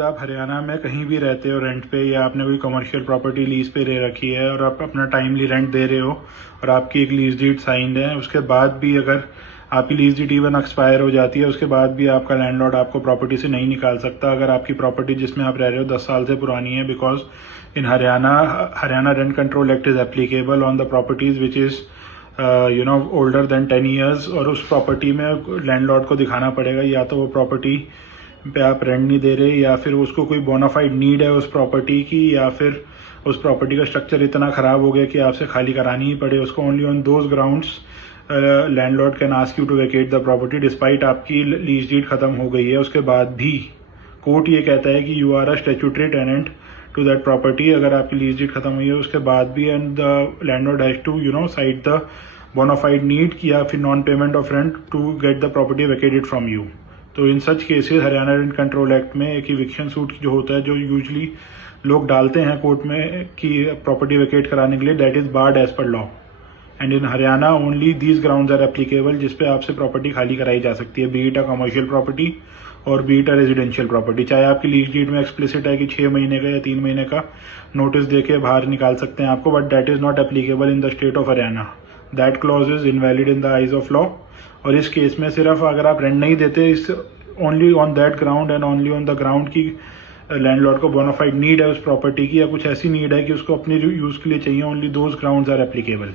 आप हरियाणा में कहीं भी रहते हो रेंट पे, या आपने कोई कमर्शियल प्रॉपर्टी लीज पे ले रखी है और आप अपना टाइमली रेंट दे रहे हो और आपकी एक लीज डीड साइंड है, उसके बाद भी अगर आपकी लीज डीड इवन एक्सपायर हो जाती है, उसके बाद भी आपका लैंडलॉर्ड आपको प्रॉपर्टी से नहीं निकाल सकता अगर आपकी प्रॉपर्टी जिसमें आप रह रहे हो 10 साल से पुरानी है, because in Haryana rent control act is applicable on the properties which is older than 10 years. और उस प्रॉपर्टी में लैंडलॉर्ड को दिखाना पड़ेगा या तो वो प्रॉपर्टी पे आप रेंट नहीं दे रहे, या फिर उसको कोई बोनाफाइड नीड है उस प्रॉपर्टी की, या फिर उस प्रॉपर्टी का स्ट्रक्चर इतना खराब हो गया कि आपसे खाली करानी ही पड़े उसको। Only on those grounds landlord can ask you to vacate the property despite आपकी लीज डीड खत्म हो गई है। उसके बाद भी कोर्ट ये कहता है कि you are a statutory tenant to that property. अगर आपकी लीज डीड खत्म हुई है उसके बाद भी, and the landlord has to cite the bona fide need या फिर non payment of rent to get the property vacated from you. तो in such cases Haryana rent control act में एक इविक्शन सूट जो होता है, जो यूजली लोग डालते हैं कोर्ट में कि प्रॉपर्टी वेकेट कराने के लिए, that is barred as per law. And in Haryana only these grounds are applicable जिसपे आपसे प्रॉपर्टी खाली कराई जा सकती है, be it a commercial property और be it a residential property. चाहे आपकी लीज डीड में एक्सप्लिसिट है कि 6 महीने का या 3 महीने का नोटिस देके बाहर निकाल सकते हैं आपको, but that is not applicable in the state of Haryana. That clause is invalid in the eyes of law. और इस केस में सिर्फ अगर आप रेंट नहीं देते, इस only on that ground and only on the ground की लैंडलॉर्ड को बोनाफाइड नीड है उस प्रॉपर्टी की, या कुछ ऐसी नीड है कि उसको अपने यूज के लिए चाहिए, only those grounds are applicable.